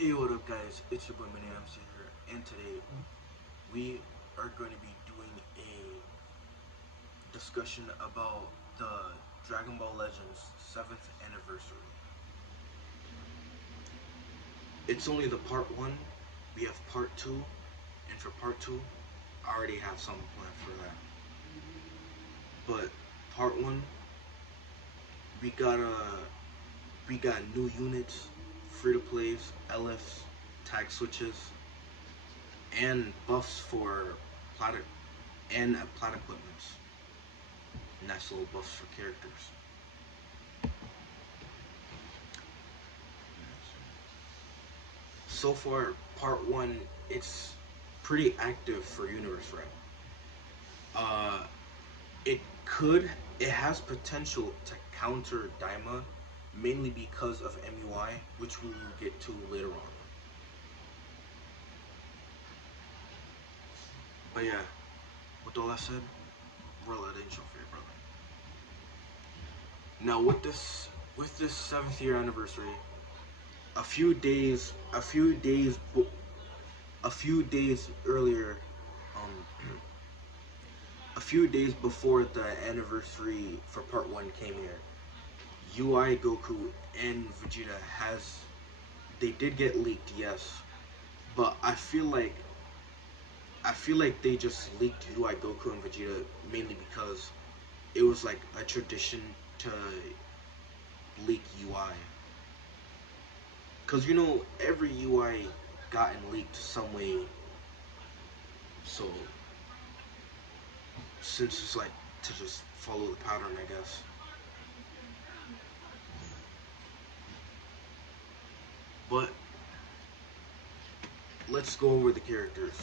Hey, what up, guys? It's your boy Mini MC here, and today we are going to be doing a discussion about the Dragon Ball Legends 7th anniversary. It's only the part 1, we have part 2, and for part 2, I already have something planned for that. But part 1, we got we got new units, free to plays, LFs, tag switches, and buffs for plat and plat equipments. Nice little buffs for characters. So far, part 1, it's pretty active for Universe Rep. Uh, it could, it has potential to counter Daima, mainly because of MUI, which we will get to later on. But yeah, with all that said, roll that intro for your brother. Now with this 7th year anniversary, a few days, a few days, a few days earlier, um, a few days before the anniversary for part 1 came here, UI Goku and Vegeta they did get leaked, yes, but I feel like they just leaked UI Goku and Vegeta mainly because it was like a tradition to leak UI. Cause every UI gotten leaked some way, so since it's like to just follow the pattern, I guess. But let's go over the characters.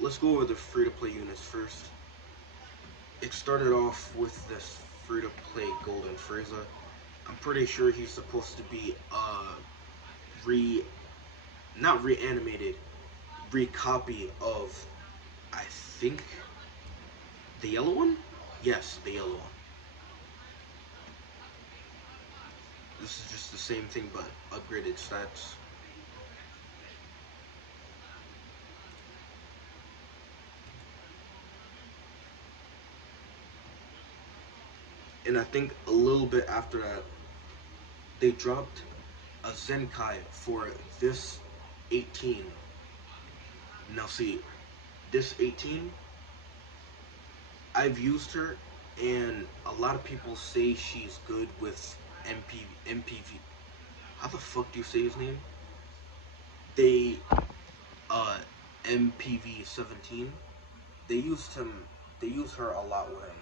Let's go over the free-to-play units first. It started off with this free-to-play Golden Frieza. I'm pretty sure he's supposed to be re not reanimated, recopy of, I think, the yellow one? Yes, the yellow one. This is just the same thing but upgraded stats. And I think a little bit after that, they dropped a Zenkai for this 18. Now see, this 18, I've used her, and a lot of people say she's good with MPV. How the fuck do you say his name? They, uh, MPV 17. They used him. They use her a lot with him,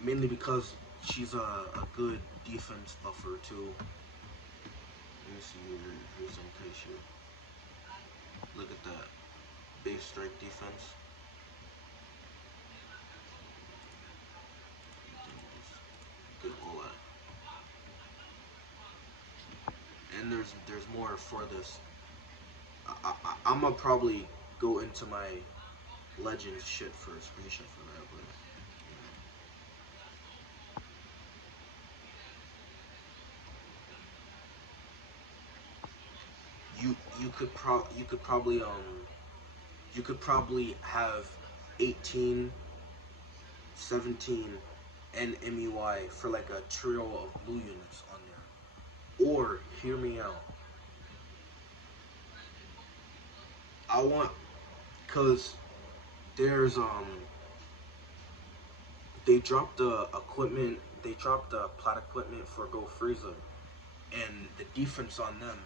mainly because she's a good defense buffer too. Let me see here's some case here. Look at that base strike defense. Good all that. And there's more for this. I'm gonna probably go into my Legends shit for a screenshot for that, but you could probably you could probably have 18, 17, and MUI for like a trio of blue units on there. Or hear me out. I want cause there's they dropped the equipment, they dropped the plat equipment for Go Frieza, and the defense on them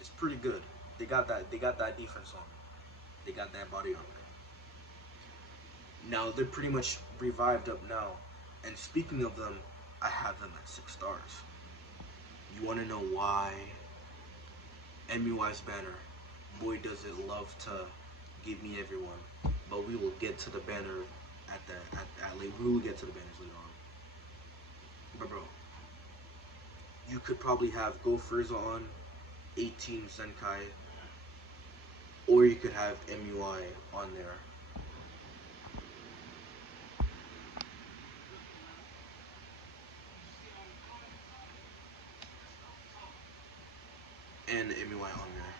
is pretty good. They got that defense on. They got that body armor. Now they're pretty much revived up now. And speaking of them, I have them at 6 stars. You want to know why? MUI's banner. Boy, does it love to give me everyone. But we will get to the banner we will get to the banners later on. But bro, you could probably have Go Frieza on, 18 Zenkai, or you could have MUI on there. and MUI on there.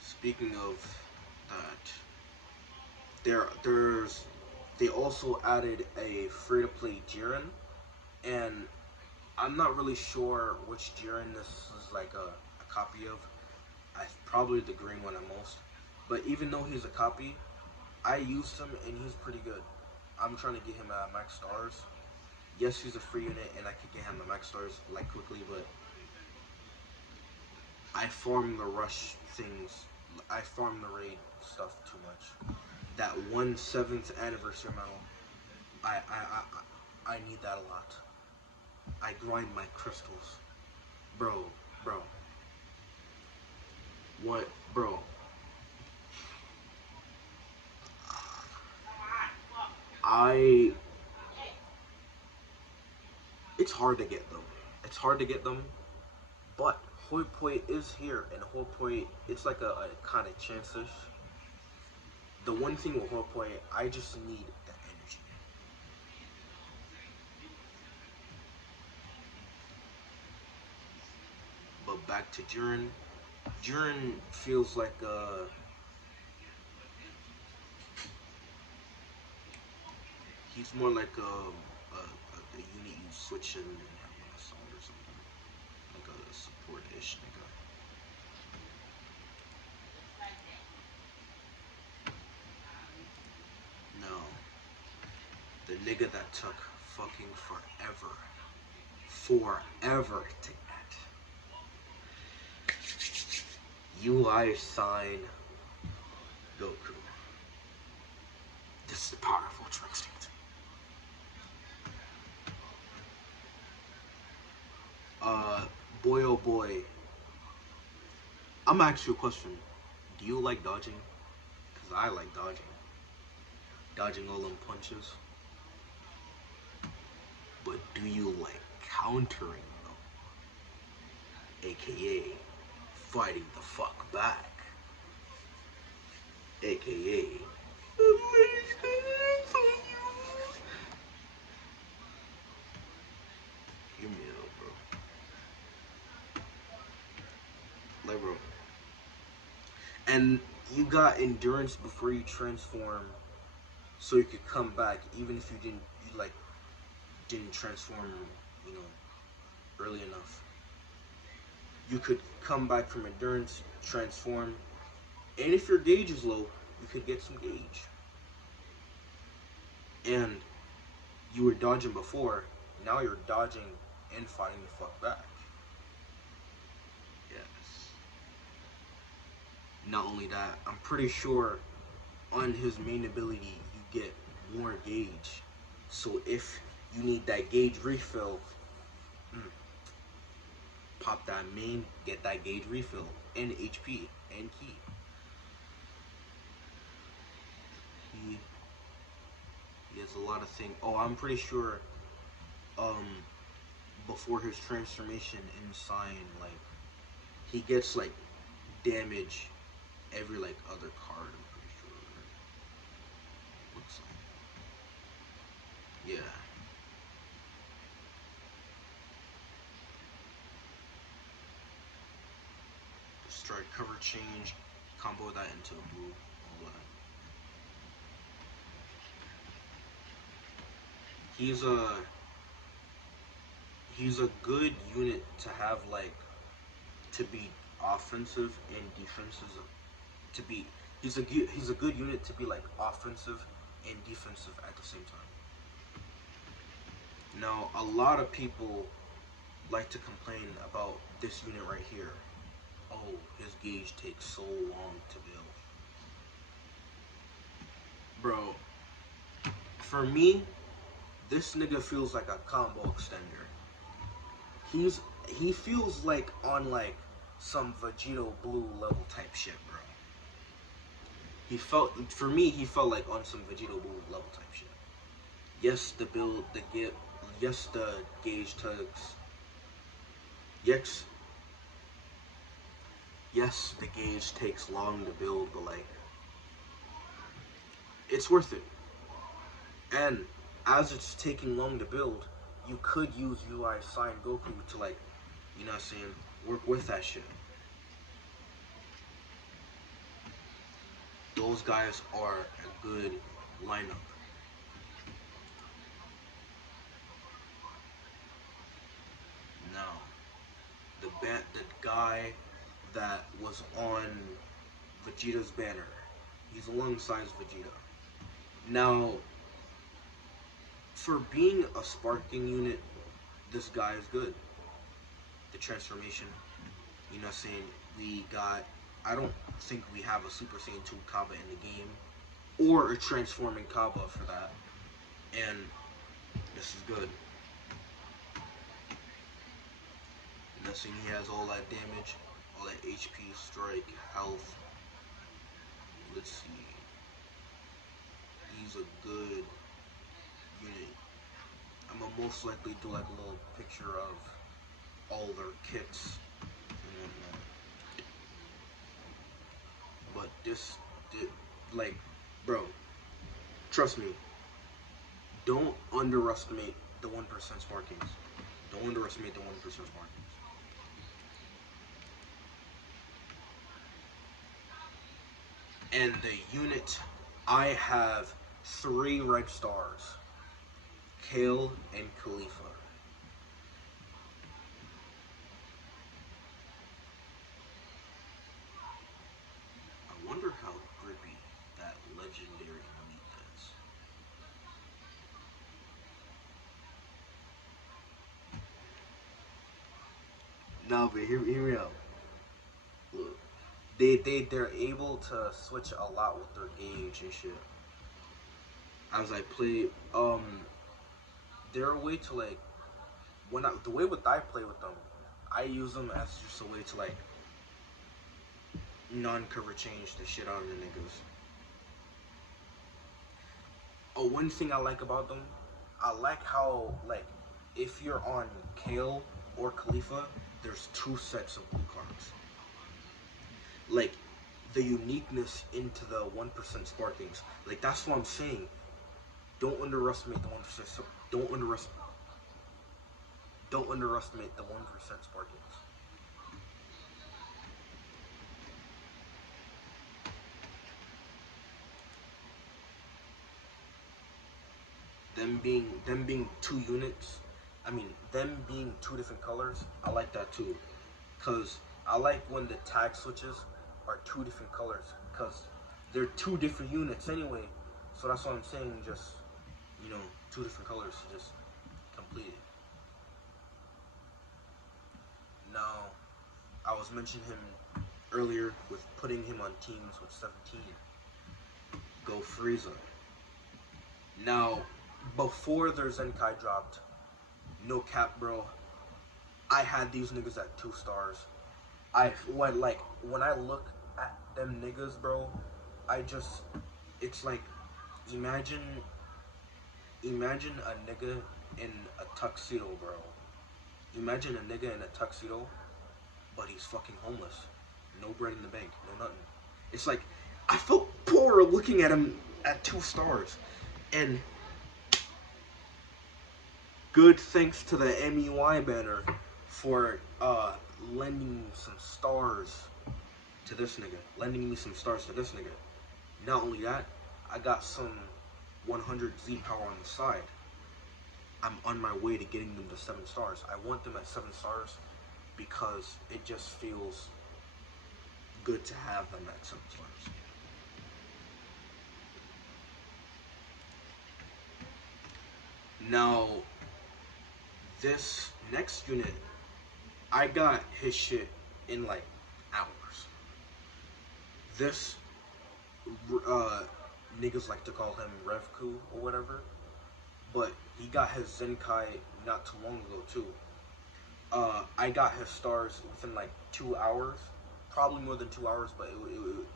Speaking of that, there's they also added a free to play Jiren, and I'm not really sure which Jiren this is like a copy of. Probably the green one at most. But even though he's a copy, I used him and he's pretty good. I'm trying to get him at max stars. Yes, he's a free unit and I could get him at max stars like quickly, but I farm the rush things. I farm the raid stuff too much. That 1/7th anniversary medal, I need that a lot. I grind my crystals, bro, bro. What, bro? I. It's hard to get them. It's hard to get them, but Hoi Poi is here, and Hoi Poi, it's like a kind of chance-ish. The one thing with Hoi Poi, I just need the energy. But back to Jiren. Jiren feels like he's more like a unit you switch in and have on a song or something. Like a support-ish nigga. No. The nigga that took fucking forever to get. UI sign Goku. This is powerful tricksting. Boy oh boy. I'm gonna ask you a question. Do you like dodging? Cause I like dodging. Dodging all them punches. But do you like countering them? AKA fighting the fuck back. AKA hear me out, bro. Like, bro. And you got endurance before you transform, so you could come back, even if you didn't transform, you know, early enough. You could come back from endurance, transform, and if your gauge is low, you could get some gauge. And you were dodging before, now you're dodging and fighting the fuck back. Yes. Not only that, I'm pretty sure on his main ability you get more gauge. So if you need that gauge refill, mm, pop that main, get that gauge refill, and HP and key. He he has a lot of things. Oh, I'm pretty sure um before his transformation in Sign, like he gets like damage every like other card, I'm pretty sure. Looks like. Yeah. Strike cover change, combo that into a blue, all that. He's a he's a good unit to have like to be offensive and defensive to be he's a good unit to be like offensive and defensive at the same time. Now a lot of people like to complain about this unit right here. Oh, his gauge takes so long to build. Bro, for me, this nigga feels like a combo extender. He's he feels like on like some Vegito Blue level type shit, bro. He felt like on some Vegito Blue level type shit. Yes, the build, the get, yes, the gauge tugs. Yes, yes, the gauge takes long to build, but like, it's worth it. And as it's taking long to build, you could use UI Sign Goku to like, you know what I'm saying, work with that shit. Those guys are a good lineup. Now, the guy that was on Vegeta's banner, he's alongside Vegeta. Now, for being a sparking unit, this guy is good. The transformation, you know what I'm saying? We got, I don't think we have a Super Saiyan 2 Kaba in the game, or a transforming Kaba for that. And this is good. Nothing, he has all that damage, all that HP, strike, health. Let's see. He's a good unit. I'm gonna most likely do like a little picture of all their kits and whatnot. But like, bro, trust me, don't underestimate the 1% Sparkings. Don't underestimate the 1% Sparkings. And the unit, I have 3 red stars. Kale and Khalifa. I wonder how grippy that legendary meat is. No, but hear me out. Look, they're able to switch a lot with their gauge and shit. As I play, they're a way to like, the way with I play with them, I use them as just a way to like non-cover change the shit out of the niggas. Oh, one thing I like about them, I like how like if you're on Kale or Khalifa, there's 2 sets of blue cards. Like the uniqueness into the 1% Sparkings. Like that's what I'm saying. Don't underestimate the 1%. Don't underestimate the 1% Sparkings. Them being 2 units. I mean, them being 2 different colors. I like that too, cause I like when the tag switches are 2 different colors, cause they're 2 different units anyway. So that's what I'm saying. Just, you know, 2 different colors to just complete it. Now, I was mentioning him earlier with putting him on teams with 17. Go Frieza. Now, before their Zenkai dropped, no cap, bro, I had these niggas at 2 stars. When I look at them niggas, bro, it's like, imagine a nigga in a tuxedo, bro. Imagine a nigga in a tuxedo, but he's fucking homeless. No bread in the bank, no nothing. It's like, I felt poor looking at him at 2 stars. And good thanks to the MUI banner for lending some stars to this nigga. Lending me some stars to this nigga. Not only that, I got some 100 Z power on the side. I'm on my way to getting them to 7 stars. I want them at 7 stars because it just feels good to have them at 7 stars. Now, this next unit, I got his shit in like hours. This, niggas like to call him Revku or whatever, but he got his Zenkai not too long ago too. I got his stars within like 2 hours, probably more than 2 hours, but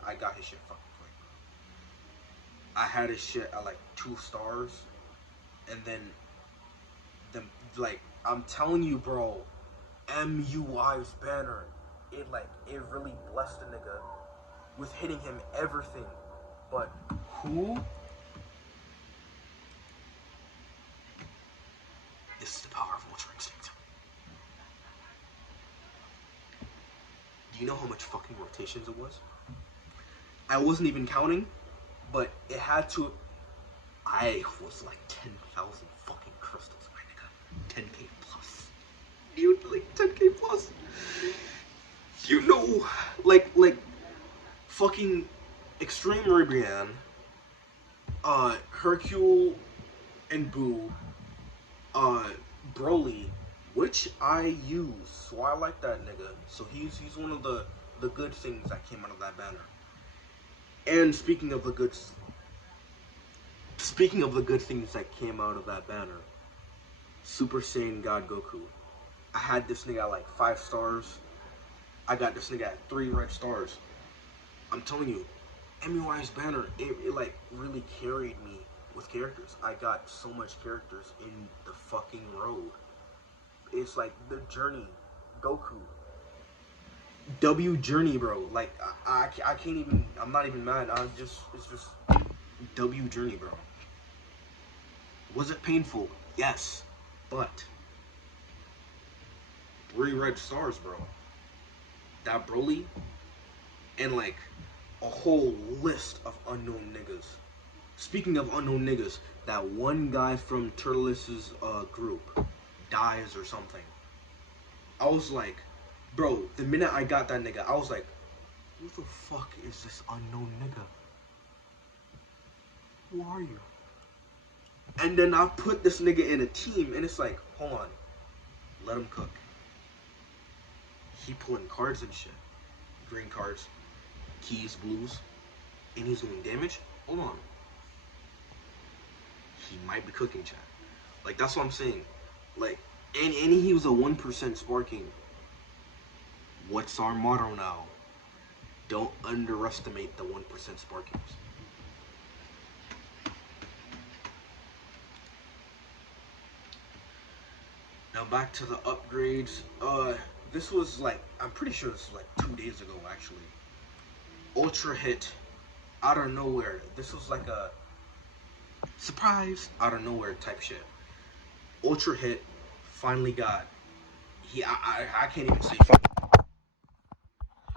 I got his shit fucking quick. I had his shit at like 2 stars, and then like, I'm telling you, bro, MUI's banner, it really blessed the nigga with hitting him everything. But who This is the power of Ultra Instinct. Do you know how much fucking rotations it was? I wasn't even counting, but it had to. I was like 10,000 fucking crystals, my nigga. 10k plus. Dude, like 10k plus. You know, like fucking Extreme Ribrianne, Hercule and Boo, Broly, which I use, so I like that nigga. So he's one of the good things that came out of that banner. And speaking of the good things that came out of that banner, Super Saiyan God Goku. I had this nigga at like 5 stars. I got this nigga at 3 red stars. I'm telling you, MUI's banner, it like really carried me with characters. I got so much characters in the fucking road. It's like the journey, Goku, W Journey, bro. Like I can't even. I'm not even mad. It's just W Journey, bro. Was it painful? Yes, but 3 red stars, bro. That Broly and like a whole list of unknown niggas. Speaking of unknown niggas, that one guy from Turtles' group dies or something. I was like, bro, the minute I got that nigga, I was like, who the fuck is this unknown nigga? Who are you? And then I put this nigga in a team, and it's like, hold on, let him cook. He pulling cards and shit. Green cards, keys, blues, and he's doing damage? Hold on. He might be cooking, chat. Like, that's what I'm saying. Like, and he was a 1% sparking. What's our motto now? Don't underestimate the 1% sparkings. Now back to the upgrades. This was like, I'm pretty sure this was like 2 days ago actually. Ultra hit out of nowhere. This was like a surprise out of nowhere type shit. Ultra hit finally got. I can't even say.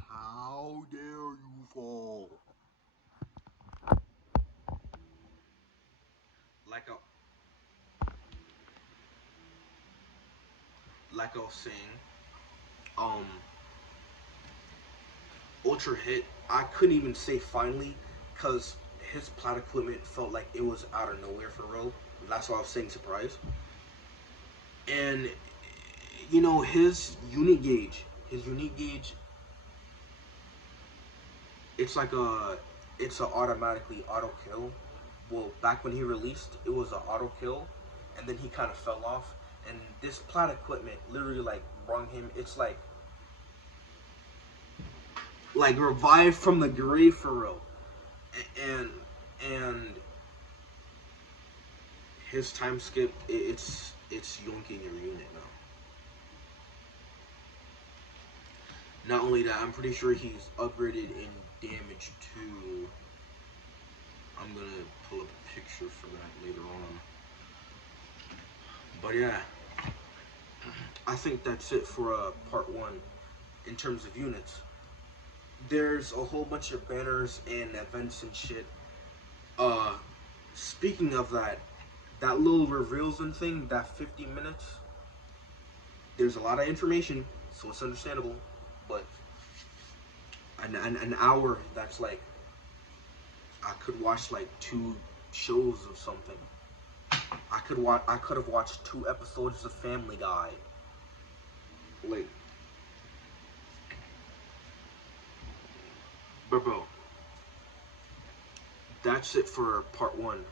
How dare you fall? Like I was saying, Ultra hit. I couldn't even say finally, cause his plat equipment felt like it was out of nowhere for real. That's why I was saying surprise. And you know his unique gauge, it's like it's a automatically auto kill. Well, back when he released, it was an auto kill, and then he kind of fell off. And this plat equipment literally like brung him. It's like revived from the grave for real. And his time skip, it's yoinking your unit now. Not only that, I'm pretty sure he's upgraded in damage too. I'm gonna pull up a picture for that later on. But yeah, I think that's it for part 1 in terms of units. There's a whole bunch of banners and events and shit. Speaking of that little reveals and thing, that 50 minutes, there's a lot of information, so it's understandable, but an hour, that's like, I could watch like 2 shows or something. I could have watched 2 episodes of Family Guy. Like, bro, that's it for part 1.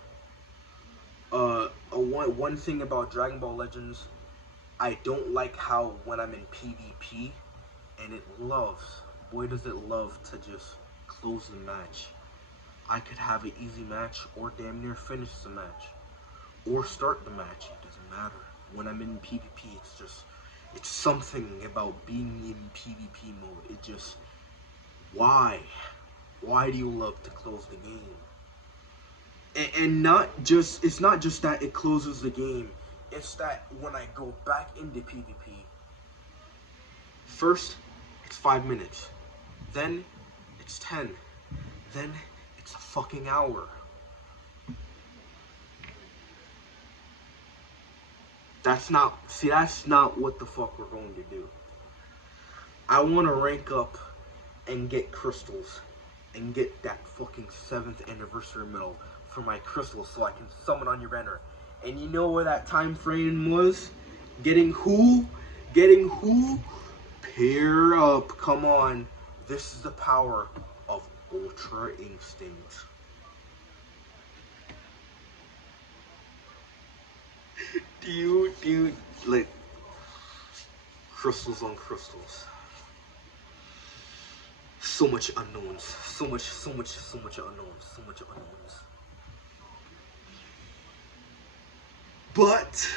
One thing about Dragon Ball Legends, I don't like how when I'm in PvP, and it loves, boy does it love to just close the match. I could have an easy match, or damn near finish the match, or start the match, it doesn't matter. When I'm in PvP, it's something about being in PvP mode. It just, why do you love to close the game? And not just, it's not just that it closes the game, It's that when I go back into PvP, first it's 5 minutes, then it's 10, then it's a fucking hour. That's not what the fuck we're going to do. I want to rank up and get crystals and get that fucking 7th anniversary medal for my crystals so I can summon on your banner. And you know where that time frame was? Getting who? Pair up. Come on. This is the power of Ultra Instinct. Dude, like, crystals on crystals. So much unknowns. So much unknowns. But,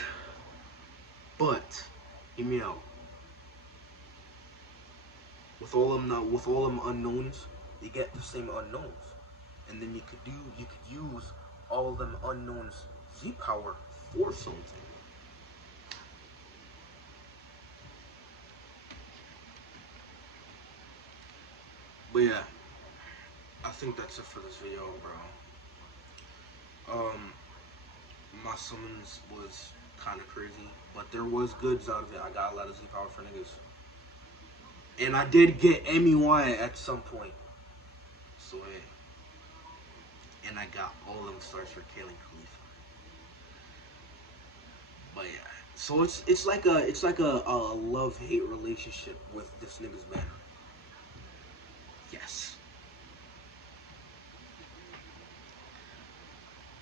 hear me out. With all them unknowns, you get the same unknowns, and then you could use all of them unknowns Z power for something. But yeah, I think that's it for this video, bro. My summons was kind of crazy, but there was goods out of it. I got a lot of Z power for niggas. And I did get Amy Wyatt at some point. So yeah. And I got all them stars for Kaylin Khalifa. But yeah. So it's like a love-hate relationship with this nigga's banner. Yes.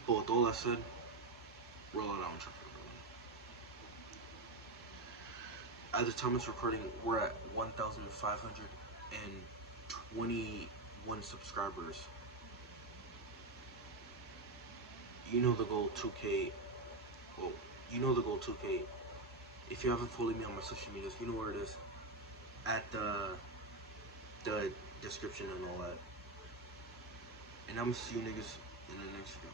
But with all that said, roll it out and try for everyone. At the time it's recording, we're at 1,521 subscribers. You know the goal 2K. Well, you know the goal 2K. If you haven't followed me on my social medias, you know where it is. At the description and all that. And I'm gonna see you niggas in the next video.